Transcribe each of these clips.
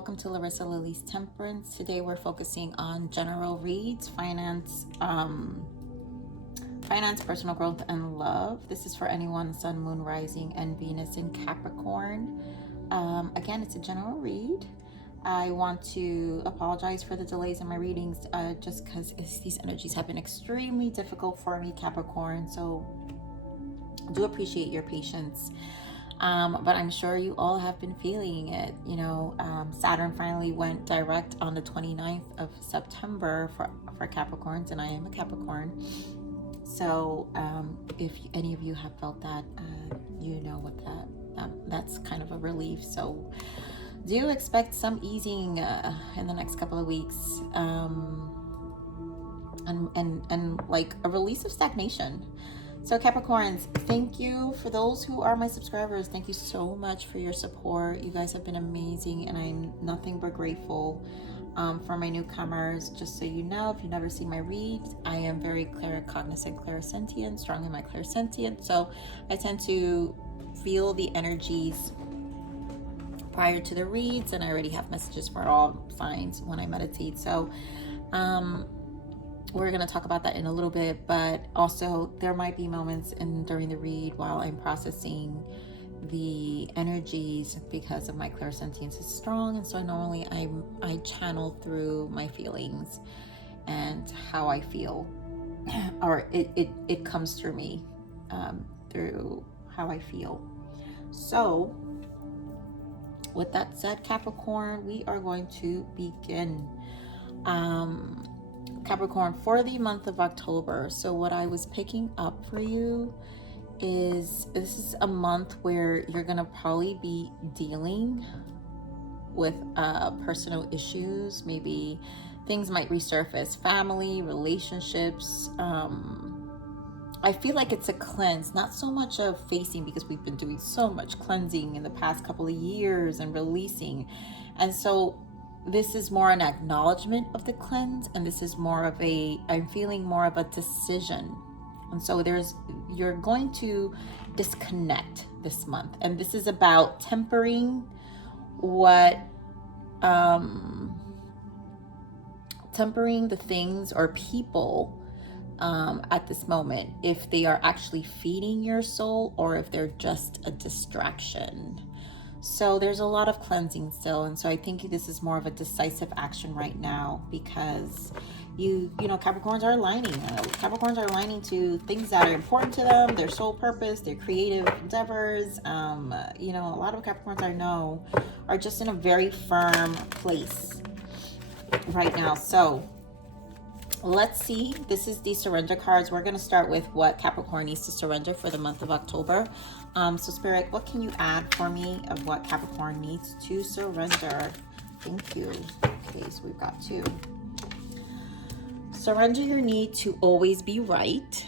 welcome to Larisa Lili's Temperance. Today we're focusing on general reads, finance, personal growth, and love. This is for anyone Sun, Moon, Rising, and Venus in Capricorn. Again, it's a general read. I want to apologize for the delays in my readings, just because these energies have been extremely difficult for me, Capricorn. So I do appreciate your patience. But I'm sure you all have been feeling it. Saturn finally went direct on the 29th of September for Capricorns, and I am a Capricorn. So if any of you have felt that, you know what that's kind of a relief. So do expect some easing in the next couple of weeks, and like a release of stagnation. So Capricorns, thank you. For those who are my subscribers, thank you so much for your support. You guys have been amazing, and I'm nothing but grateful. For my newcomers, just so you know, if you've never seen my reads, I am very claircognizant, clairsentient, strong in my clairsentient. So I tend to feel the energies prior to the reads, and I already have messages for all signs when I meditate. So we're going to talk about that in a little bit, but also there might be moments during the read while I'm processing the energies, because of my clairsentience is strong, and so normally I channel through my feelings and how I feel, or it comes through me through how I feel. So with that said, Capricorn, we are going to begin. Capricorn, for the month of October. So what I was picking up for you is this is a month where you're gonna probably be dealing with personal issues. Maybe things might resurface, family, relationships. I feel like it's a cleanse, not so much of facing, because we've been doing so much cleansing in the past couple of years and releasing, and so this is more an acknowledgement of the cleanse, and this is more of I'm feeling more of a decision. And so you're going to disconnect this month, and this is about tempering tempering the things or people at this moment, if they are actually feeding your soul or if they're just a distraction. So there's a lot of cleansing still, and so I think this is more of a decisive action right now, because Capricorns are aligning. Capricorns are aligning to things that are important to them, their soul purpose, their creative endeavors. A lot of Capricorns I know are just in a very firm place right now. So let's see. This is the surrender cards. We're going to start with what Capricorn needs to surrender for the month of October. So Spirit, what can you add for me of what Capricorn needs to surrender? Thank you. Okay, so we've got 2. Surrender your need to always be right.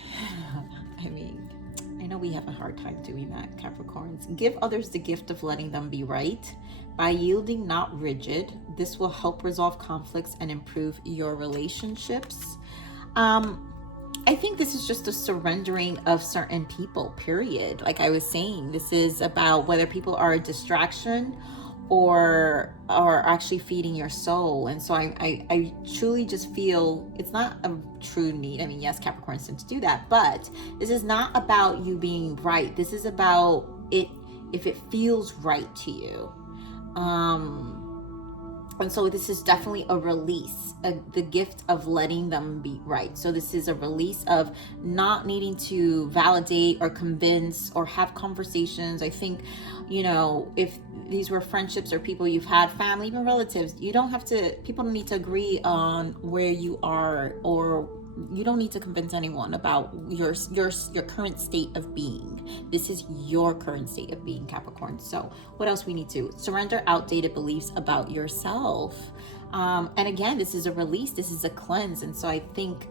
I know we have a hard time doing that, Capricorns. Give others the gift of letting them be right. By yielding, not rigid. This will help resolve conflicts and improve your relationships. I think this is just a surrendering of certain people, period. Like I was saying, this is about whether people are a distraction or are actually feeding your soul. And so I truly just feel it's not a true need. I mean, yes, Capricorns tend to do that, but this is not about you being right. This is about it if it feels right to you. And so this is definitely a release, the gift of letting them be right. So this is a release of not needing to validate or convince or have conversations. I think, if these were friendships or people you've had, family, even relatives, people don't need to agree on where you are, or you don't need to convince anyone about your current state of being. This is your current state of being, Capricorn. So what else we need to surrender? Outdated beliefs about yourself. And again, this is a release. This is a cleanse. And so I think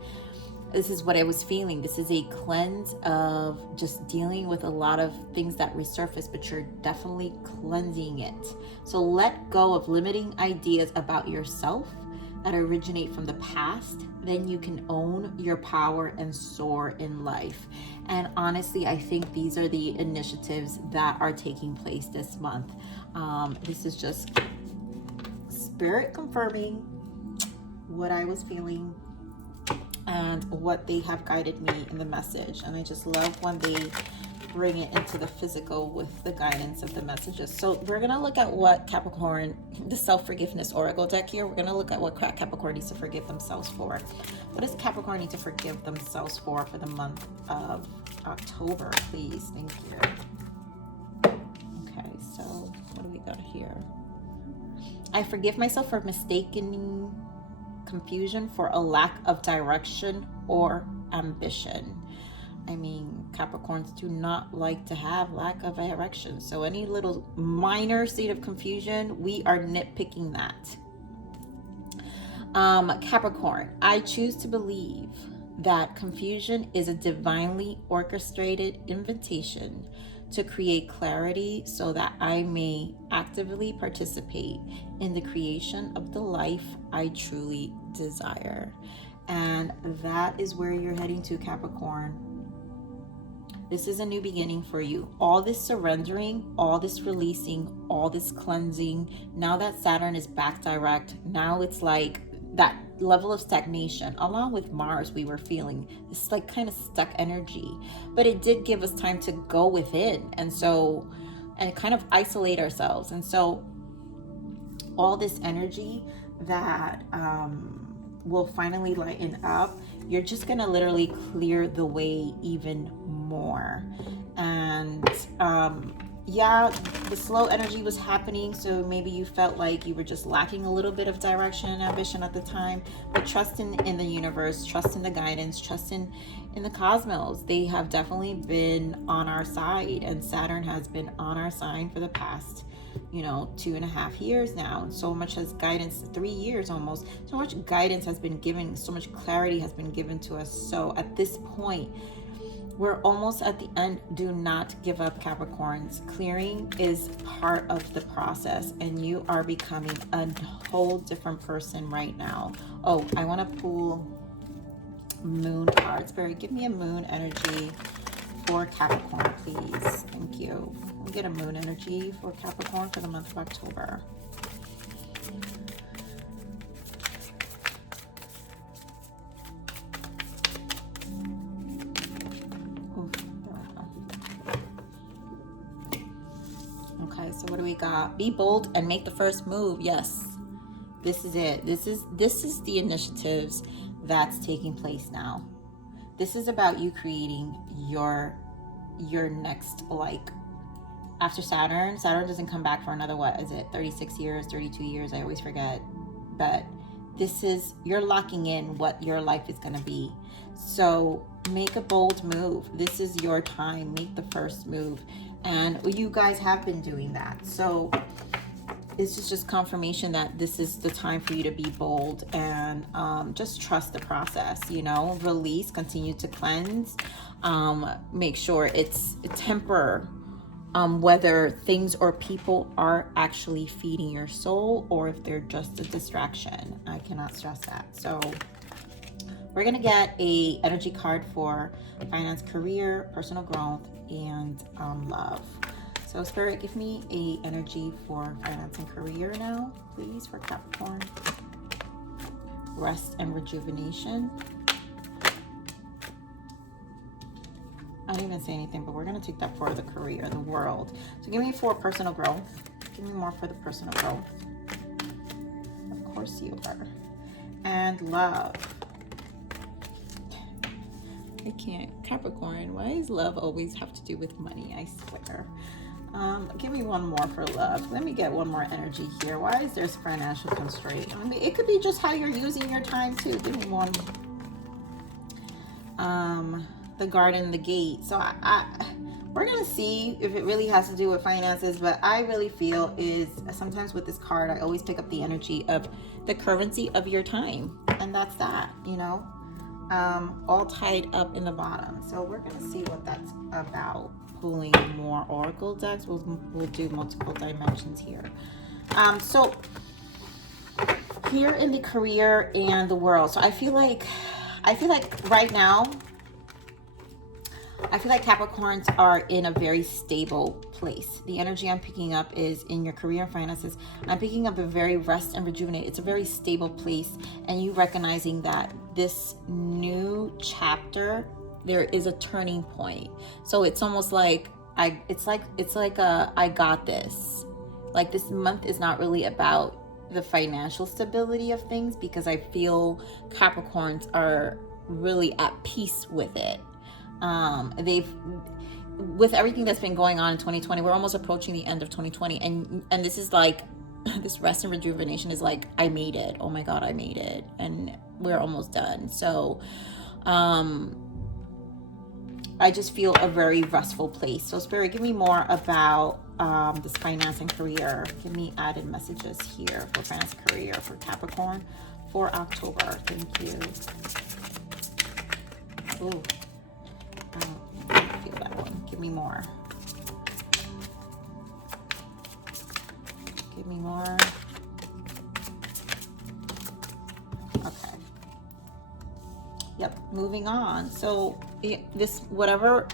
this is what I was feeling. This is a cleanse of just dealing with a lot of things that resurface, but you're definitely cleansing it. So let go of limiting ideas about yourself that originate from the past. Then you can own your power and soar in life. And honestly, I think these are the initiatives that are taking place this month. This is just Spirit confirming what I was feeling and what they have guided me in the message. And I just love when they bring it into the physical with the guidance of the messages. So we're going to look at what Capricorn, the self-forgiveness oracle deck here, we're going to look at what Capricorn needs to forgive themselves for. What does Capricorn need to forgive themselves for the month of October, please? Thank you. Okay, so what do we got here? I forgive myself for mistaking confusion for a lack of direction or ambition. I mean, Capricorns do not like to have lack of direction. So any little minor state of confusion, we are nitpicking that. Capricorn, I choose to believe that confusion is a divinely orchestrated invitation to create clarity so that I may actively participate in the creation of the life I truly desire. And that is where you're heading to, Capricorn. This is a new beginning for you. All this surrendering, all this releasing, all this cleansing. Now that Saturn is back direct, now it's like that level of stagnation, along with Mars, we were feeling this like kind of stuck energy, but it did give us time to go within and kind of isolate ourselves. And so all this energy that will finally lighten up, you're just gonna literally clear the way even more. And yeah, the slow energy was happening, so maybe you felt like you were just lacking a little bit of direction and ambition at the time, but trust in the universe, trust in the guidance, trust in the cosmos. They have definitely been on our side, and Saturn has been on our side for the past 2.5 years now. So much has guidance, 3 years almost, so much guidance has been given, so much clarity has been given to us. So at this point, we're almost at the end. Do not give up, Capricorns. Clearing is part of the process, and you are becoming a whole different person right now. Oh, I want to pull moon cards. Spirit, give me a moon energy for Capricorn, please. Thank you. We'll get a moon energy for Capricorn for the month of October. So what do we got? Be bold and make the first move. Yes, this is it. This is the initiatives that's taking place now. This is about you creating your next, like, after Saturn doesn't come back for another, what is it, 36 years, 32 years, I always forget. But this is, you're locking in what your life is going to be. So make a bold move. This is your time. Make the first move. And you guys have been doing that. So this is just confirmation that this is the time for you to be bold and just trust the process, release, continue to cleanse, make sure it's temper, whether things or people are actually feeding your soul or if they're just a distraction. I cannot stress that. So we're going to get a energy card for finance, career, personal growth, and love. So Spirit, give me a energy for finance and career now, please, for Capricorn. Rest and rejuvenation. I didn't even say anything, but we're going to take that for the career, the world. So give me for personal growth. Give me more for the personal growth. Of course you are. And love. I can't. Capricorn, why does love always have to do with money? I swear. Give me one more for love. Let me get one more energy here. Why is there financial constraint? I mean, it could be just how you're using your time too. Give me one. The garden, the gate. So we're gonna see if it really has to do with finances, but I really feel is sometimes with this card, I always pick up the energy of the currency of your time, and that's that, all tied up in the bottom. So we're gonna see what that's about. Pulling more oracle decks. We'll do multiple dimensions here. So here in the career and the world. So I feel like right now, I feel like Capricorns are in a very stable place. The energy I'm picking up is in your career and finances. I'm picking up a very rest and rejuvenate. It's a very stable place, and you recognizing that this new chapter, there is a turning point. So it's almost like it's like I got this. Like, this month is not really about the financial stability of things, because I feel Capricorns are really at peace with it. With everything that's been going on in 2020, we're almost approaching the end of 2020, and this is like, this rest and rejuvenation is like, I made it. Oh my God, I made it, and we're almost done. So I just feel a very restful place. So Spirit, give me more about this finance and career. Give me added messages here for finance and career for Capricorn for October. Thank you. Ooh. I feel that one. Give me more. Give me more. Okay. Yep. Moving on. So this, whatever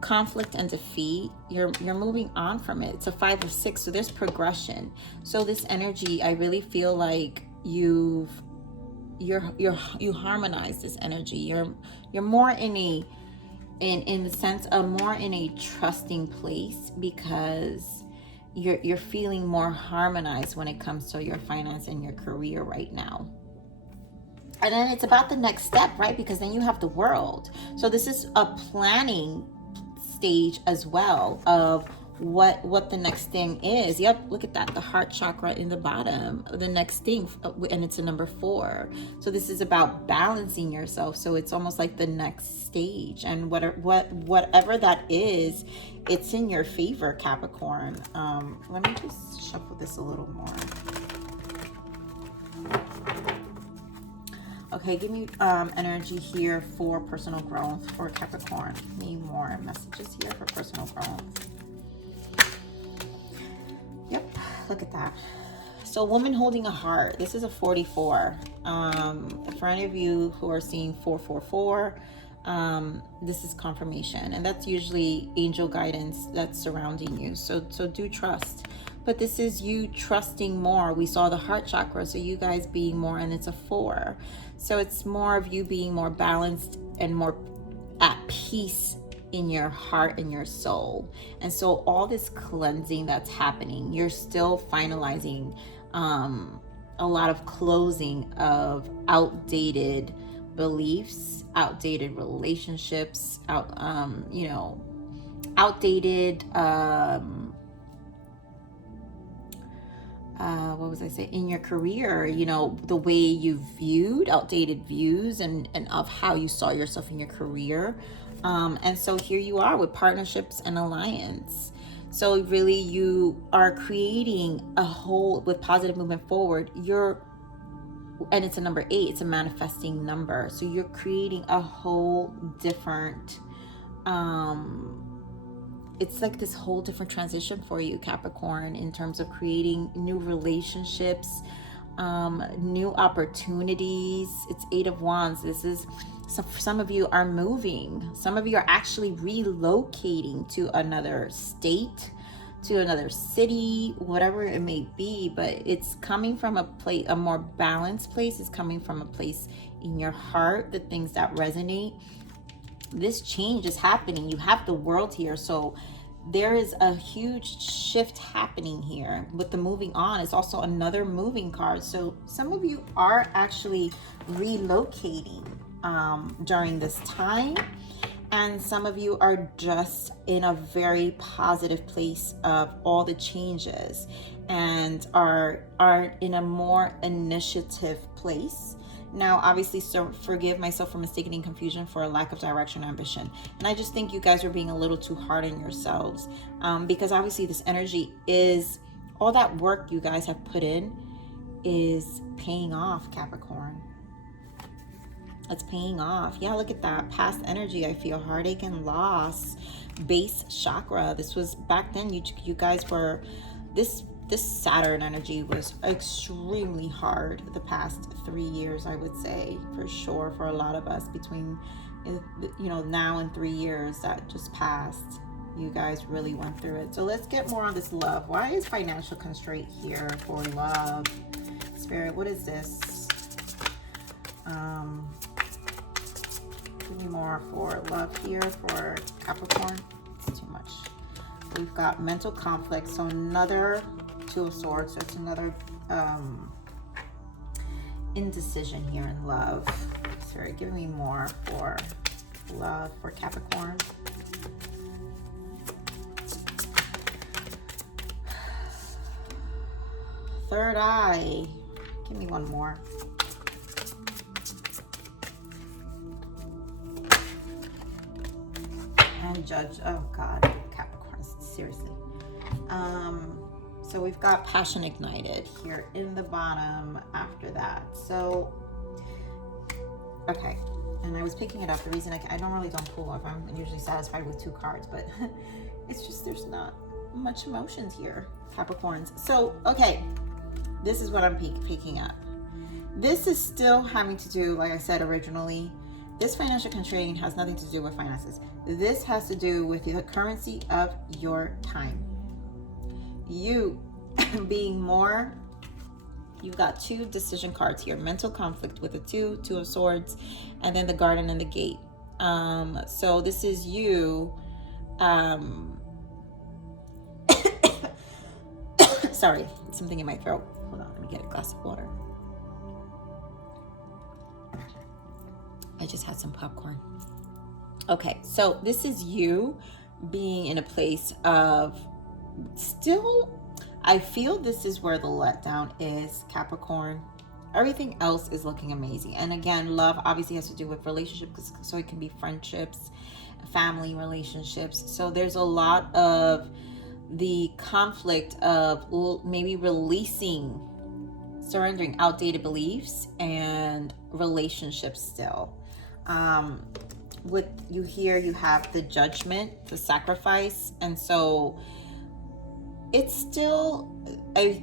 conflict and defeat, you're moving on from it. It's a 5 or 6. So there's progression. So this energy, I really feel like you harmonize this energy. You're more in the sense of more in a trusting place, because you're feeling more harmonized when it comes to your finance and your career right now. And then it's about the next step, right? Because then you have the world. So this is a planning stage as well of what the next thing is. Yep, look at that, the heart chakra in the bottom, the next thing, and it's a number 4. So this is about balancing yourself. So it's almost like the next stage, and whatever that is, it's in your favor, Capricorn. Let me just shuffle this a little more. Okay, give me energy here for personal growth for Capricorn. Need more messages here for personal growth. Yep, look at that. So, woman holding a heart. This is a 44. For any of you who are seeing 444, this is confirmation, and that's usually angel guidance that's surrounding you. So do trust. But this is you trusting more. We saw the heart chakra, so you guys being more, and it's a 4. So it's more of you being more balanced and more at peace in your heart and your soul. And so all this cleansing that's happening, you're still finalizing a lot of closing of outdated beliefs, outdated relationships, outdated what was I saying? In your career, the way you viewed, outdated views and of how you saw yourself in your career. And so here you are with partnerships and alliance. So really you are creating a whole, with positive movement forward, and it's a number 8, it's a manifesting number. So you're creating a whole different, it's like this whole different transition for you, Capricorn, in terms of creating new relationships, new opportunities. It's 8 of Wands. This is, some of you are moving. Some of you are actually relocating to another state, to another city, whatever it may be. But it's coming from a place, a more balanced place. It's coming from a place in your heart, the things that resonate. This change is happening. You have the world here. So there is a huge shift happening here. With the moving on, it's also another moving card. So some of you are actually relocating during this time. And some of you are just in a very positive place of all the changes and are in a more initiative place. Now, obviously, so forgive myself for mistaking confusion for a lack of direction or ambition. And I just think you guys are being a little too hard on yourselves, because obviously this energy is, all that work you guys have put in is paying off, Capricorn. It's paying off. Yeah, look at that. Past energy, I feel heartache and loss. Base chakra. This was back then, you guys were, this Saturn energy was extremely hard the past 3 years, I would say, for sure, for a lot of us, between you know, now in 3 years that just passed, you guys really went through it. So let's get more on this love. Why is financial constraint here for love? Spirit, what is this? Give me more for love here for Capricorn. It's too much. We've got mental conflict. So another Two of Swords. So it's another indecision here in love. Sorry, give me more for love for Capricorn. Third eye. Give me one more. And Judge. Oh God, Capricorn. Seriously. So we've got passion ignited here in the bottom after that. So, okay. And I was picking it up. The reason I normally don't pull up. I'm usually satisfied with 2 cards, but it's just there's not much emotions here, Capricorns. So, okay. This is what I'm picking up. This is still having to do, like I said originally, this financial constraint has nothing to do with finances. This has to do with the currency of your time. You being more, you've got 2 decision cards here. Mental conflict with the 2 of Swords, and then the Garden and the Gate. So this is you, sorry, something in my throat. Hold on, let me get a glass of water. I just had some popcorn. Okay, so this is you being in a place of still, I feel this is where the letdown is, Capricorn. Everything else is looking amazing. And again, love obviously has to do with relationships, so it can be friendships, family relationships. So there's a lot of the conflict of maybe releasing, surrendering outdated beliefs and relationships still. With you here, you have the Judgment, the Sacrifice, and so it's still, I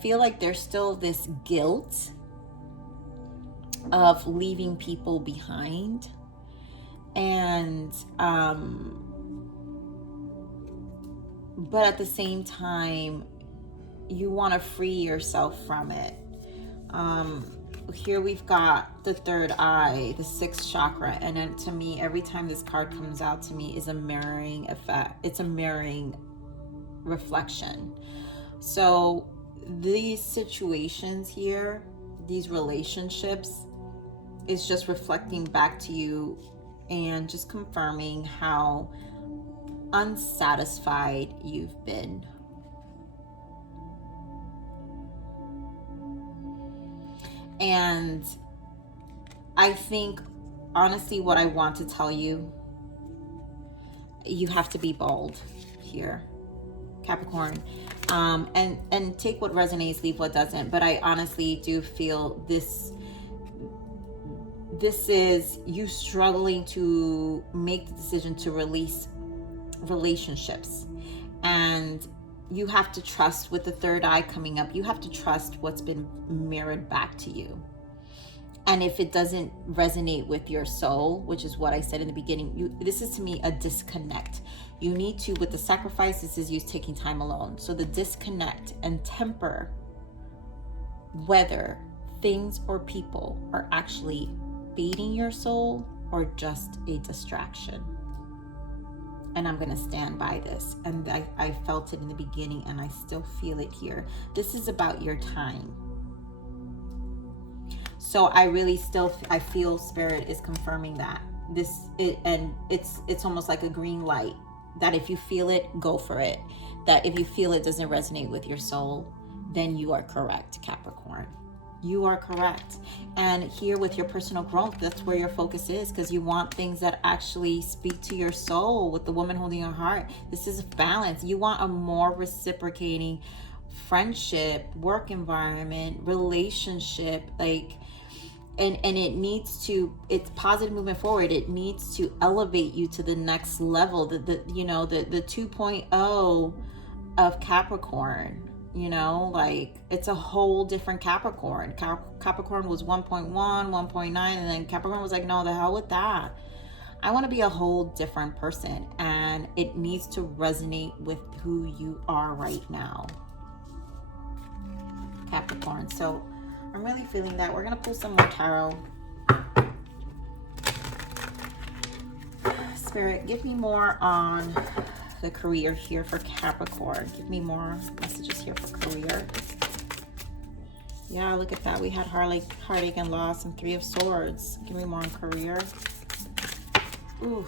feel like there's still this guilt of leaving people behind, and but at the same time you want to free yourself from it. Here we've got the third eye, the 6th chakra, and then to me, every time this card comes out to me is a mirroring effect. It's a mirroring reflection. So these situations here, these relationships, is just reflecting back to you and just confirming how unsatisfied you've been. And I think, honestly, what I want to tell you, you have to be bold here, Capricorn. And take what resonates, leave what doesn't. But I honestly do feel this is you struggling to make the decision to release relationships. And you have to trust, with the third eye coming up, you have to trust what's been mirrored back to you. And if it doesn't resonate with your soul, which is what I said in the beginning, this is to me a disconnect. You need to, with the Sacrifice, this is you taking time alone. So the disconnect and temper whether things or people are actually feeding your soul or just a distraction. And I'm going to stand by this. And I felt it in the beginning and I still feel it here. This is about your time. So I really still, I feel Spirit is confirming that. It's almost like a green light. That if you feel it, go for it. That if you feel it doesn't resonate with your soul, then you are correct, Capricorn. You are correct. And here with your personal growth, that's where your focus is, because you want things that actually speak to your soul. With the woman holding your heart, this is balance. You want a more reciprocating friendship, work environment, relationship, like, and it needs to, it's positive movement forward. It needs to elevate you to the next level, the 2.0 of Capricorn. You know, like it's a whole different Capricorn. Capricorn was 1.1, 1.9, and then Capricorn was like, no, the hell with that. I want to be a whole different person, and it needs to resonate with who you are right now, Capricorn. So I'm really feeling that. We're going to pull some more tarot. Spirit, give me more on the career here for Capricorn. Give me more messages here for career. Yeah, look at that. We had heartache and loss and 3 of Swords. Give me more on career. Ooh.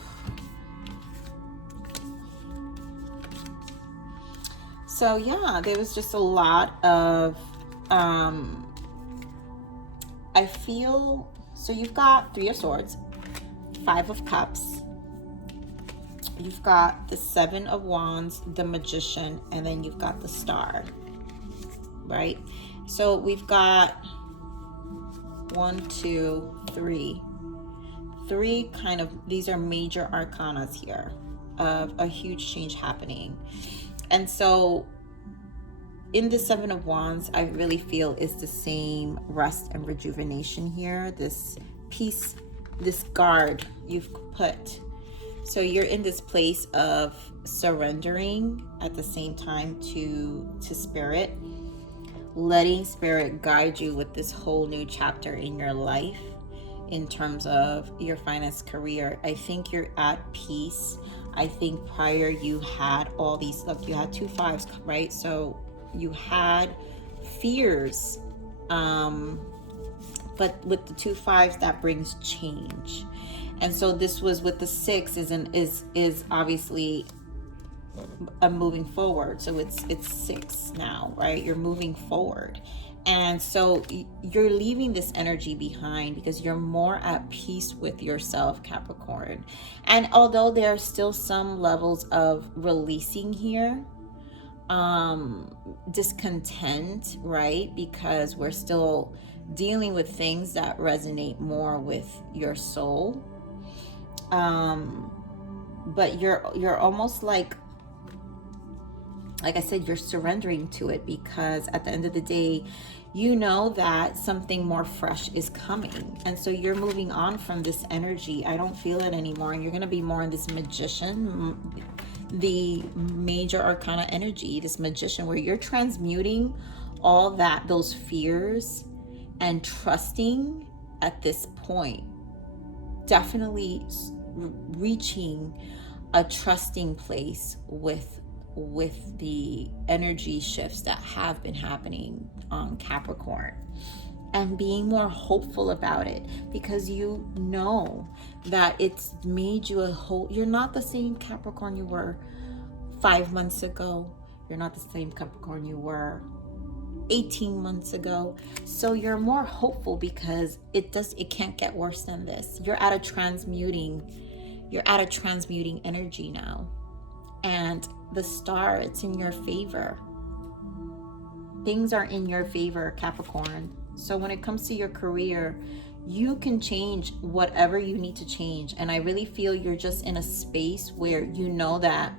So yeah, there was just a lot of I feel, so you've got 3 of Swords, 5 of Cups, you've got the 7 of Wands, the Magician, and then you've got the Star, right? So we've got 1, 2, 3 kind of, these are major arcanas here of a huge change happening. And so in the 7 of Wands, I really feel is the same rest and rejuvenation here. This peace, this guard you've put. So you're in this place of surrendering at the same time to Spirit, letting Spirit guide you with this whole new chapter in your life in terms of your finance, career. I think you're at peace. I think prior you had all these, look, you had 2 5s, right? So you had fears, but with the 2 5s, that brings change. And so this was with the 6 is obviously a moving forward. So it's 6 now, right? You're moving forward. And so you're leaving this energy behind because you're more at peace with yourself, Capricorn. And although there are still some levels of releasing here, discontent, right? Because we're still dealing with things that resonate more with your soul. But you're almost like I said, you're surrendering to it because at the end of the day, you know that something more fresh is coming. And so you're moving on from this energy. I don't feel it anymore. And you're going to be more in this Magician, the major arcana energy, this Magician, where you're transmuting all that, those fears, and trusting at this point. Definitely reaching a trusting place with the energy shifts that have been happening on Capricorn, and being more hopeful about it because you know that it's made you a whole. You're not the same Capricorn you were 5 months ago. You're not the same Capricorn you were 18 months ago. So you're more hopeful because it can't get worse than this. You're at a transmuting energy now. And the Star, it's in your favor. Things are in your favor, Capricorn. So when it comes to your career, you can change whatever you need to change. And I really feel you're just in a space where you know that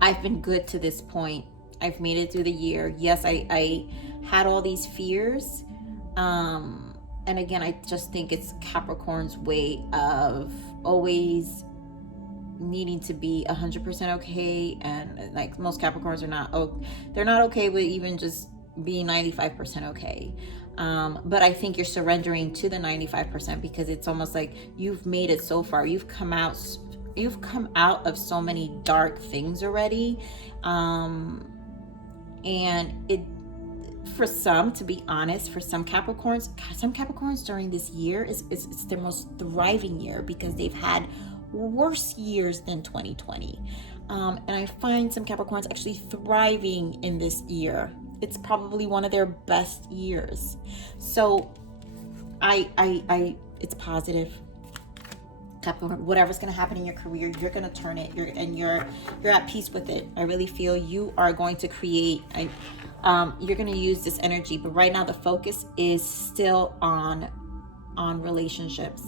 I've been good to this point. I've made it through the year. Yes, I had all these fears. And again, I just think it's Capricorn's way of always needing to be 100% okay. And like most Capricorns are not, they're not okay with even just being 95% okay. But I think you're surrendering to the 95% because it's almost like you've made it so far. You've come out of so many dark things already. And it, for some, to be honest, for some Capricorns during this year it's their most thriving year because they've had worse years than 2020. And I find some Capricorns actually thriving in this year. It's probably one of their best years. So it's positive. Capricorn, whatever's going to happen in your career, you're going to turn it. You're at peace with it. I really feel you are going to create. You're going to use this energy, but right now the focus is still on relationships,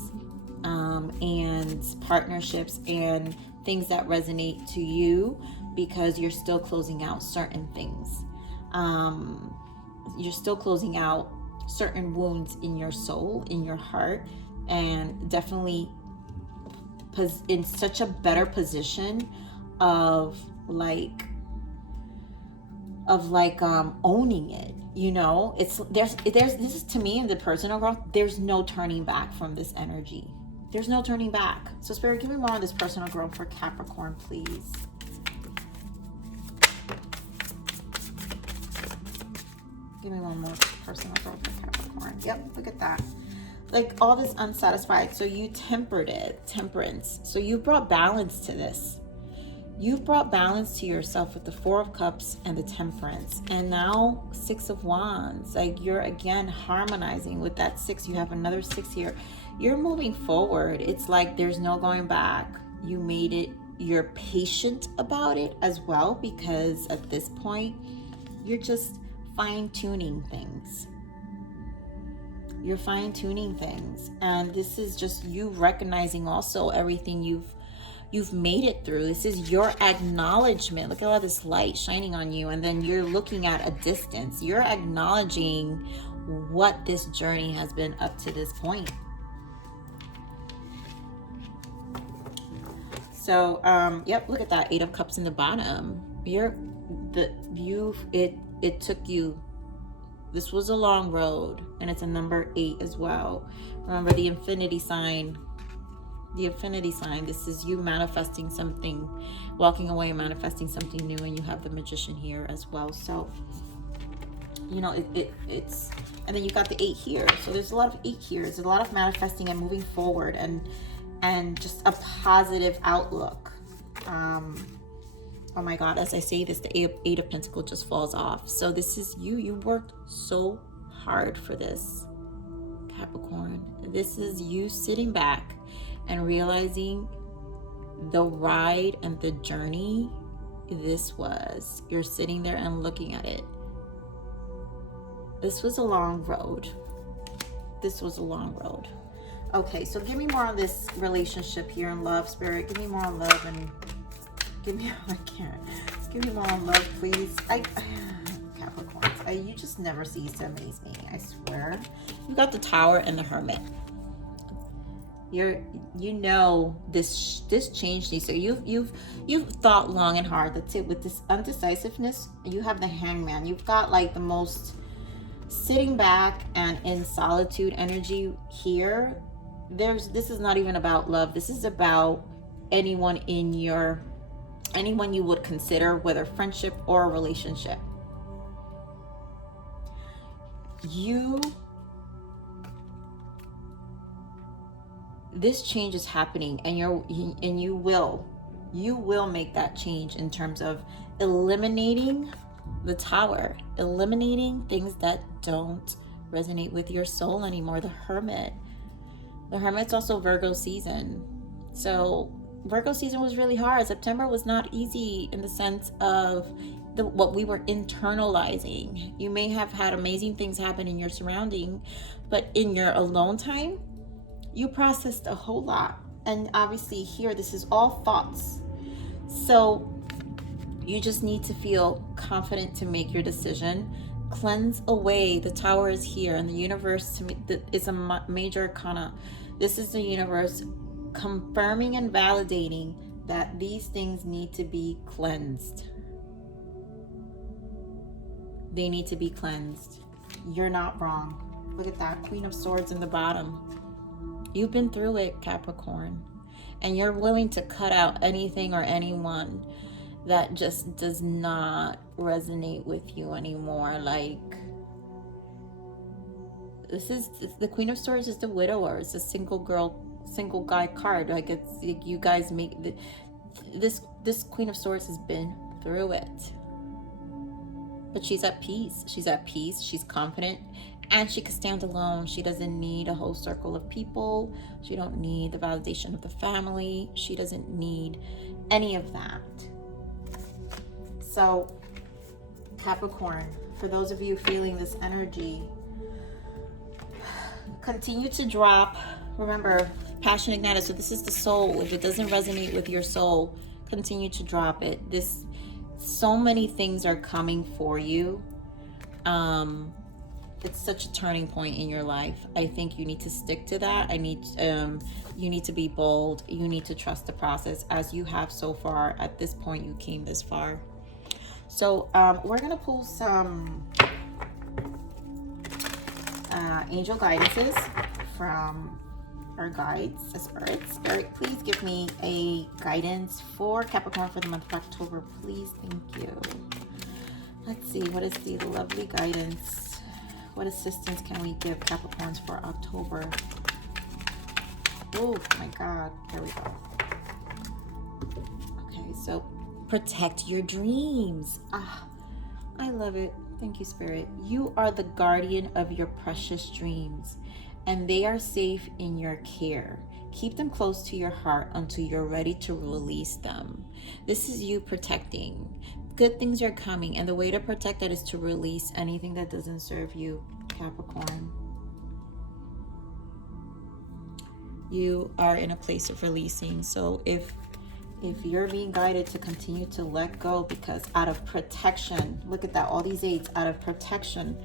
and partnerships and things that resonate to you because you're still closing out certain things. You're still closing out certain wounds in your soul, in your heart, and definitely in such a better position of owning it. You know, there's this is, to me, in the personal growth, there's no turning back from this energy. There's no turning back. So Spirit, give me more on this personal growth for Capricorn, please. Give me one more personal growth for Capricorn. Yep, look at that. Like all this unsatisfied. So you tempered it, temperance. So you brought balance to this. You've brought balance to yourself with the Four of Cups and the Temperance. And now Six of Wands. Like you're again harmonizing with that 6. You have another 6 here. You're moving forward. It's like there's no going back. You made it. You're patient about it as well, because at this point, you're just fine-tuning things. You're fine-tuning things. And this is just you recognizing also everything you've made it through. This is your acknowledgement. Look at all this light shining on you. And then you're looking at a distance. You're acknowledging what this journey has been up to this point. So, yep, look at that 8 of Cups in the bottom. It took you, this was a long road, and it's a number 8 as well. Remember the infinity sign. The infinity sign, this is you manifesting something, walking away and manifesting something new, and you have the Magician here as well. So, you know, it's, and then you got the 8 here. So there's a lot of 8 here. There's a lot of manifesting and moving forward, and just a positive outlook. Oh my God, as I say this, the 8 of Pentacles just falls off. So this is you worked so hard for this, Capricorn. This is you sitting back and realizing the ride and the journey this was. You're sitting there and looking at it. This was a long road. This was a long road. Okay, so give me more on this relationship here in love, Spirit. Give me more on love, and give me, I can't. Give me more on love, please. Capricorn, you just never cease to amaze me, I swear. You got the Tower and the Hermit. You know this change needs. So you've thought long and hard. That's it. With this undecisiveness, you have the Hangman. You've got like the most sitting back and in solitude energy here. This is not even about love. This is about anyone you would consider, whether friendship or a relationship. This change is happening, and you will make that change in terms of eliminating the Tower, eliminating things that don't resonate with your soul anymore. The Hermit's also Virgo season. So Virgo season was really hard. September was not easy in the sense of what we were internalizing. You may have had amazing things happen in your surrounding, but in your alone time, you processed a whole lot. And obviously here, this is all thoughts. So you just need to feel confident to make your decision. Cleanse away. The Tower is here, and the universe to me is a major arcana. This is the universe confirming and validating that these things need to be cleansed. They need to be cleansed. You're not wrong. Look at that Queen of Swords in the bottom. You've been through it, Capricorn, and you're willing to cut out anything or anyone that just does not resonate with you anymore. Like, this is the Queen of Swords is the widower. It's a single guy card. Like, it's like you guys make this Queen of Swords has been through it, but she's at peace. She's at peace. She's confident, and she can stand alone. She doesn't need a whole circle of people. She don't need the validation of the family. She doesn't need any of that. So, Capricorn, for those of you feeling this energy, continue to drop. Remember, passion ignited. So this is the soul. If it doesn't resonate with your soul, continue to drop it. So many things are coming for you. It's such a turning point in your life. I think you need to stick to that. You need to be bold. You need to trust the process, as you have so far. At this point, you came this far. So we're gonna pull some angel guidances from our guides, the spirits. Spirit, please give me a guidance for Capricorn for the month of October, please. Thank you. Let's see, what is the lovely guidance? What assistance can we give Capricorns for October? Oh my God, here we go. Okay, so protect your dreams. I love it. Thank you, Spirit. You are the guardian of your precious dreams, and they are safe in your care. Keep them close to your heart until you're ready to release them. This is you protecting. Good things are coming, and the way to protect that is to release anything that doesn't serve you, Capricorn. You are in a place of releasing. So if you're being guided to continue to let go, because out of protection, look at that, all these aids, out of protection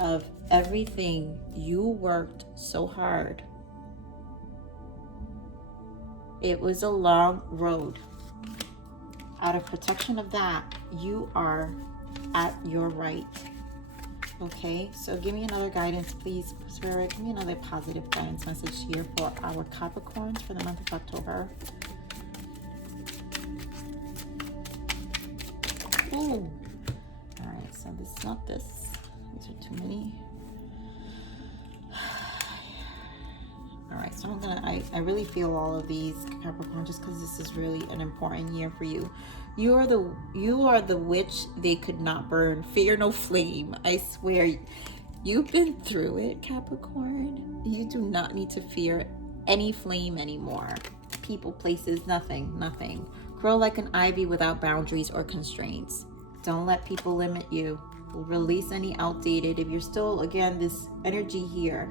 of everything you worked so hard. It was a long road. Out of protection of that, you are at your right. Okay, so give me another guidance, please, Spirit. Give me another positive guidance message here for our Capricorns for the month of October. Ooh. All right, so this is not this. These are too many. All right, so I really feel all of these, Capricorn, just because this is really an important year for you. You are the witch they could not burn. Fear no flame. I swear, you've been through it, Capricorn. You do not need to fear any flame anymore. People, places, nothing. Grow like an ivy without boundaries or constraints. Don't let people limit you. Release any outdated. If you're still, again, this energy here,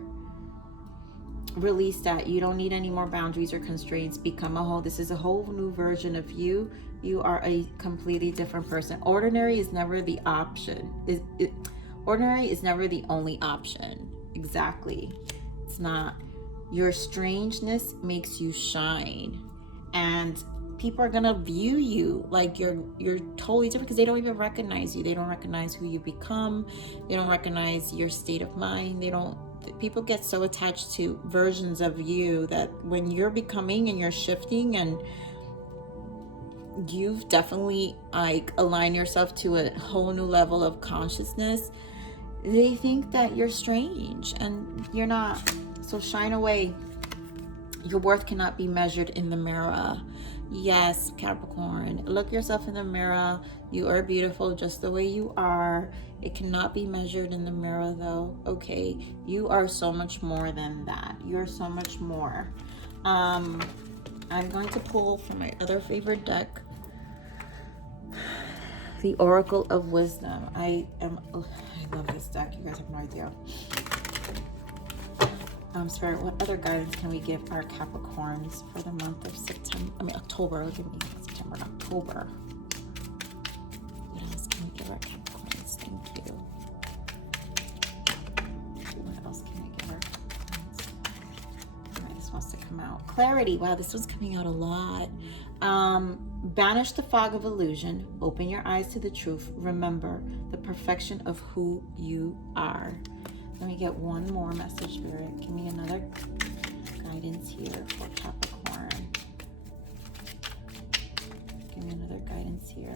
release that. You don't need any more boundaries or constraints. Become a whole. This is a whole new version of you. You are a completely different person. Ordinary is never the option. Ordinary is never the only option. Exactly. It's not. Your strangeness makes you shine, and people are gonna view you like you're totally different, because they don't even recognize you. They don't recognize who you become. They don't recognize your state of mind. People get so attached to versions of you that when you're becoming and you're shifting, and you've definitely like aligned yourself to a whole new level of consciousness, they think that you're strange, and you're not. So shine away. Your worth cannot be measured in the mirror. Yes, Capricorn, look yourself in the mirror. You are beautiful just the way you are. It cannot be measured in the mirror, though. Okay, you are so much more than that. You're so much more. I'm going to pull from my other favorite deck, the Oracle of Wisdom. I love this deck. You guys have no idea. Spirit, what other guidance can we give our Capricorns for the month of October? Look at me, September and October. What else can we give our Capricorns? Thank you. What else can we give our Capricorns? All right, this wants to come out. Clarity. Wow, this one's coming out a lot. Banish the fog of illusion. Open your eyes to the truth. Remember the perfection of who you are. Let me get one more message, Spirit. Give me another guidance here for Capricorn. Give me another guidance here.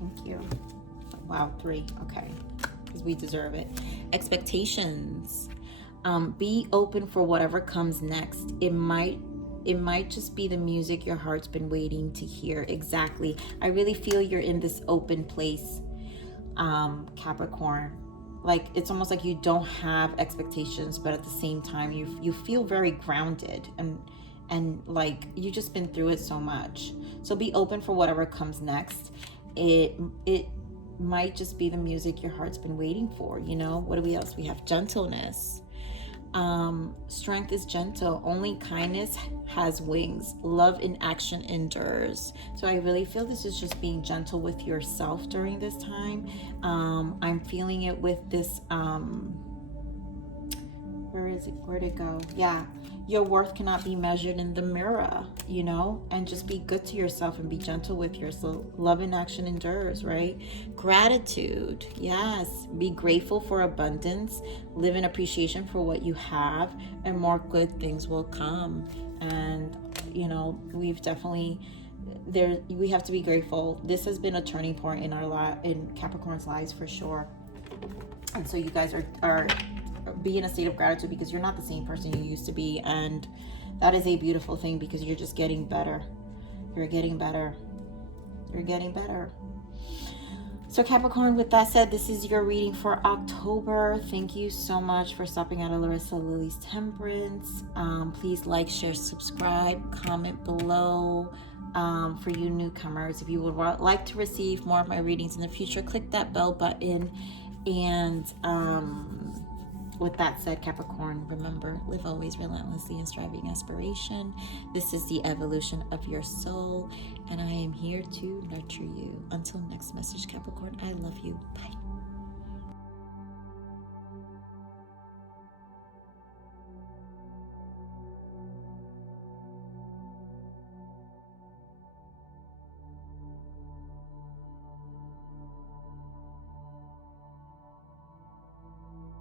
Thank you. Wow, 3. Okay. Because we deserve it. Expectations. Be open for whatever comes next. It might just be the music your heart's been waiting to hear. Exactly. I really feel you're in this open place, Capricorn. Like, it's almost like you don't have expectations, but at the same time, you feel very grounded, and like you've just been through it so much. So be open for whatever comes next. It might just be the music your heart's been waiting for. You know, what do we else? We have gentleness. Strength is gentle. Only kindness has wings. Love in action endures. So I really feel this is just being gentle with yourself during this time. I'm feeling it with this, where is it? Where'd it go? Yeah. Your worth cannot be measured in the mirror, you know, and just be good to yourself and be gentle with yourself. Love in action endures, right? Gratitude. Yes. Be grateful for abundance. Live in appreciation for what you have, and more good things will come. And, you know, we have to be grateful. This has been a turning point in in Capricorn's lives for sure. And so you guys are be in a state of gratitude, because you're not the same person you used to be, and that is a beautiful thing, because you're just getting better. You're getting better. So Capricorn, with that said, this is your reading for October. Thank you so much for stopping at Larisa Lili's Temperance. Please like, share, subscribe, comment below. For you newcomers, if you would like to receive more of my readings in the future, click that bell button. And with that said, Capricorn, remember, live always relentlessly in striving aspiration. This is the evolution of your soul, and I am here to nurture you. Until next message, Capricorn, I love you. Bye.